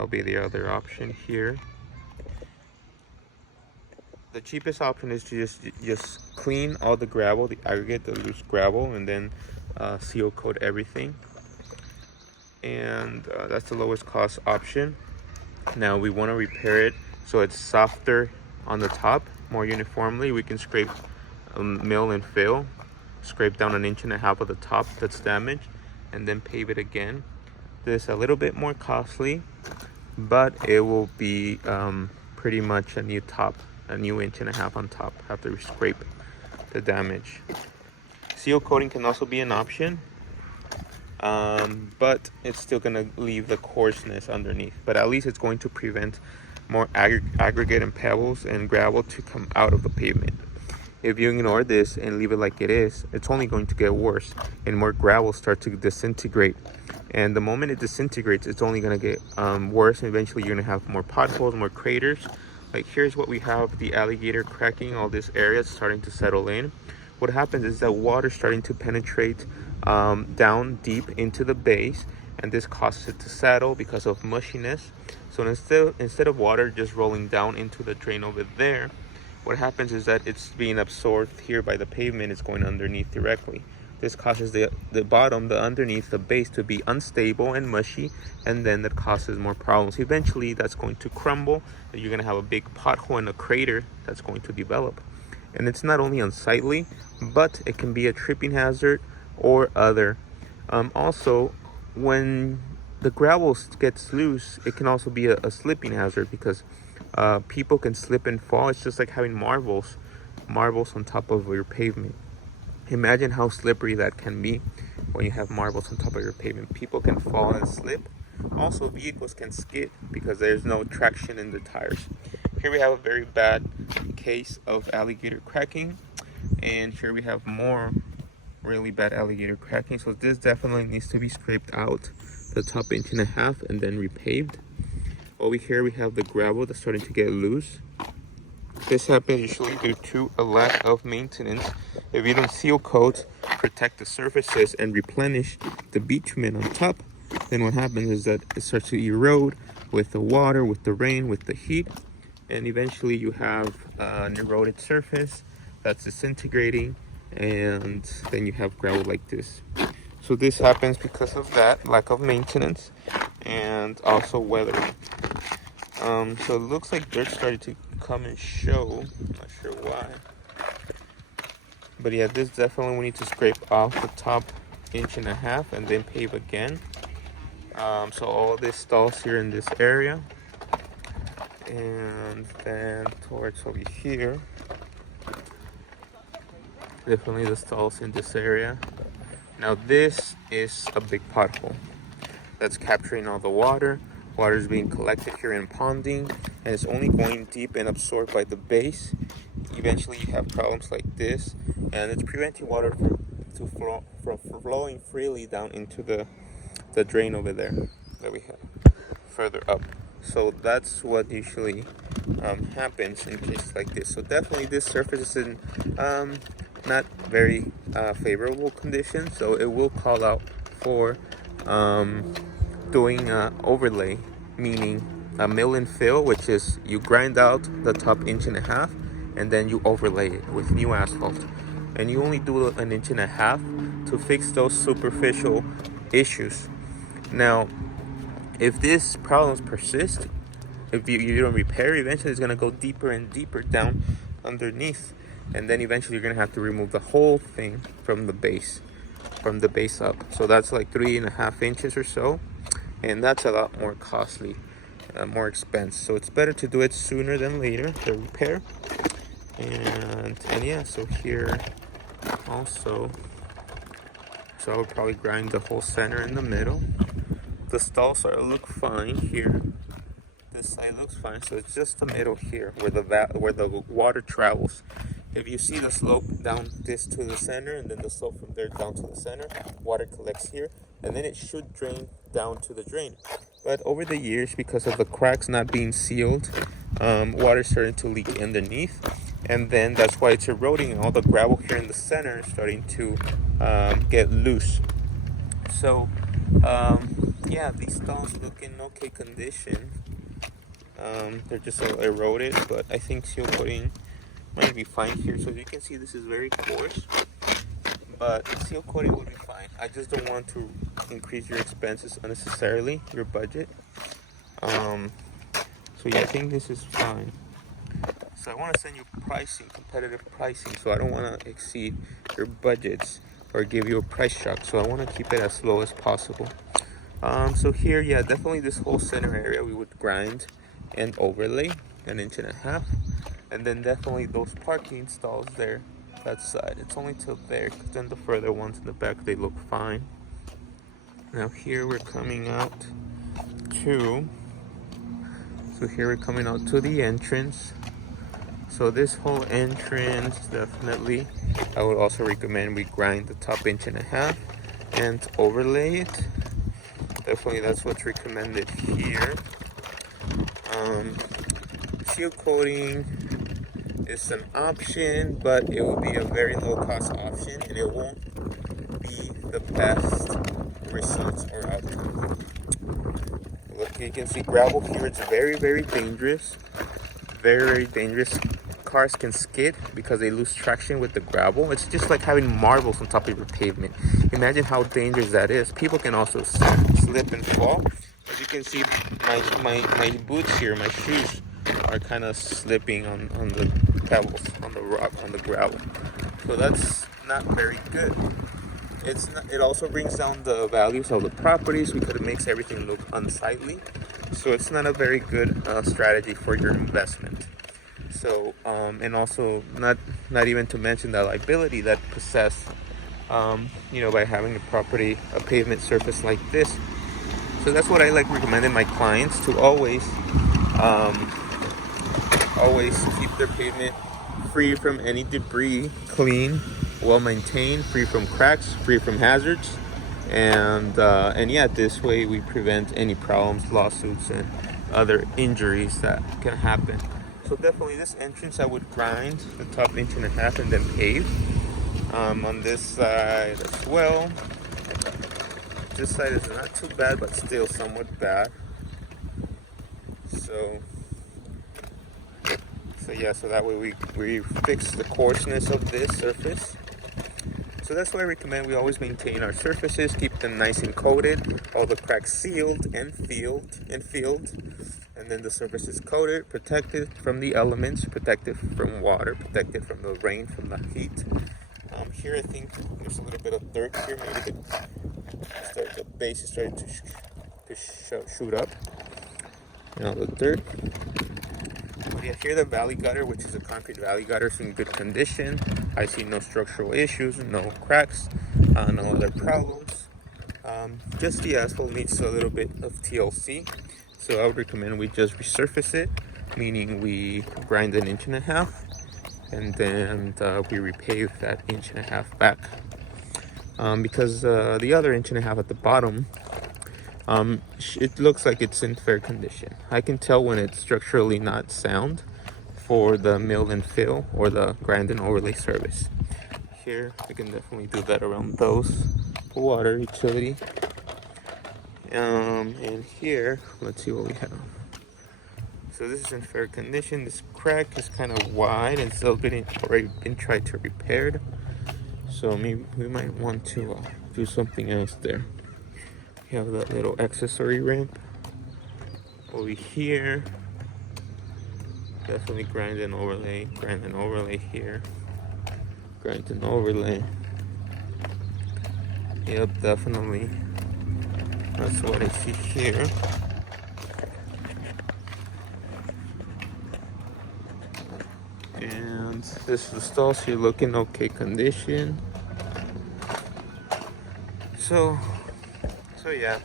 That'll be the other option here. The cheapest option is to just clean all the gravel, the aggregate, the loose gravel, and then seal coat everything. And that's the lowest cost option. Now we want to repair it so it's softer on the top, more uniformly. We can scrape mill and fill, scrape down 1.5 inches of the top that's damaged, and then pave it again. This is a little bit more costly, but it will be pretty much a new top, a new 1.5 inches on top after we scrape the damage. Seal coating can also be an option, but it's still going to leave the coarseness underneath, but at least it's going to prevent more aggregate and pebbles and gravel to come out of the pavement. If you ignore this and leave it like it is, it's only going to get worse and more gravel start to disintegrate. And the moment it disintegrates, it's only going to get worse, and eventually you're going to have more potholes, more craters. Like here's what we have, the alligator cracking, all this area starting to settle in. What happens is that water starting to penetrate down deep into the base, and this causes it to settle because of mushiness. So instead of water just rolling down into the drain over there, what happens is that it's being absorbed here by the pavement. It's going underneath directly. This causes the bottom, the underneath, the base to be unstable and mushy, and then that causes more problems. Eventually that's going to crumble, and you're going to have a big pothole and a crater that's going to develop. And it's not only unsightly, but it can be a tripping hazard or other. Also, when the gravel gets loose, it can also be a slipping hazard, because people can slip and fall. It's just like having marbles on top of your pavement. Imagine how slippery that can be when you have marbles on top of your pavement. People can fall and slip. Also, vehicles can skid because there's no traction in the tires. Here we have a very bad case of alligator cracking, and here we have more really bad alligator cracking. So this definitely needs to be scraped out, the top 1.5 inches, and then repaved. Over here we have the gravel that's starting to get loose. This happens usually due to a lack of maintenance. If you don't seal coat, protect the surfaces, and replenish the bitumen on top, then what happens is that it starts to erode with the water, with the rain, with the heat, and eventually you have an eroded surface that's disintegrating, and then you have gravel like this. So this happens because of that lack of maintenance and also weather. So it looks like dirt started to come and show. I'm not sure why. But yeah, this definitely we need to scrape off the top 1.5 inches and then pave again. So all this stalls here in this area. And then towards over here. Definitely the stalls in this area. Now this is a big pothole that's capturing all the water. Water is being collected here and ponding, and it's only going deep and absorbed by the base. Eventually you have problems like this, and it's preventing water from flowing freely down into the drain over there that we have further up. So that's what usually happens in cases like this. So definitely this surface is in not very favorable conditions, so it will call out for doing overlay, meaning a mill and fill, which is you grind out the top 1.5 inches and then you overlay it with new asphalt, and you only do 1.5 inches to fix those superficial issues. Now if these problems persist, if you don't repair, eventually it's going to go deeper and deeper down underneath, and then eventually you're going to have to remove the whole thing from the base up. So that's like 3.5 inches or so, and that's a lot more costly, more expense. So it's better to do it sooner than later, the repair. And yeah, so here also, so I would probably grind the whole center in the middle. The stalls look fine here. This side looks fine, so it's just the middle here where the water travels. If you see the slope down this to the center, and then the slope from there down to the center, water collects here, and then it should drain down to the drain. But over the years, because of the cracks not being sealed, water is starting to leak underneath, and then that's why it's eroding, and all the gravel here in the center is starting to get loose. So yeah, these stalls look in okay condition. They're just a little eroded, but I think seal coating might be fine here. So as you can see, this is very coarse, but seal coating will be fine. I just don't want to increase your expenses unnecessarily, your budget. So yeah, I think this is fine. So I want to send you pricing, competitive pricing. So I don't want to exceed your budgets or give you a price shock. So I want to keep it as low as possible. So here, yeah, definitely this whole center area we would grind and overlay 1.5 inches. And then definitely those parking stalls there, that side. It's only till there, because then the further ones in the back, they look fine. Now here we're coming out to, so here we're coming out to the entrance. So this whole entrance, definitely, I would also recommend we grind the top 1.5 inches and overlay it. Definitely that's what's recommended here. Seal coating is an option, but it will be a very low cost option and it won't be the best results or outcome. Look, you can see gravel here. It's very, very dangerous. Very, very dangerous. Cars can skid because they lose traction with the gravel. It's just like having marbles on top of your pavement. Imagine how dangerous that is. People can also slip and fall. As you can see, my boots here, my shoes are kind of slipping on the pebbles, on the rock, on the gravel. So that's not very good. It also brings down the values of the properties because it makes everything look unsightly. So it's not a very good strategy for your investment. So and also not even to mention the liability that possess by having a property, a pavement surface like this. So that's what I like recommending my clients to always keep their pavement free from any debris, clean, well maintained, free from cracks, free from hazards, and yeah, this way we prevent any problems, lawsuits, and other injuries that can happen. So definitely this entrance I would grind the top 1.5 inches and then pave. On this side as well. This side is not too bad, but still somewhat bad. So yeah, so that way we fix the coarseness of this surface. So that's why I recommend we always maintain our surfaces, keep them nice and coated, all the cracks sealed and filled, and then the surface is coated, protected from the elements, protected from water, protected from the rain, from the heat. Here I think there's a little bit of dirt here, maybe the base is starting to shoot up. The dirt. But yeah, here the valley gutter, which is a concrete valley gutter, is in good condition. I see no structural issues, no cracks, no other problems. Just the asphalt needs a little bit of TLC. So I would recommend we just resurface it, meaning we grind 1.5 inches and then we repave that 1.5 inches back. Because the other 1.5 inches at the bottom, it looks like it's in fair condition. I can tell when it's structurally not sound for the mill and fill or the grind and overlay service. Here, we can definitely do that around those. Water, utility. And here, let's see what we have. So this is in fair condition. This crack is kind of wide and still already been tried to repaired. So maybe we might want to do something else there. We have that little accessory ramp over here. Definitely grind and overlay here. Grind and overlay. Yep, definitely. That's what I see here. And this is still here looking okay condition. So yeah.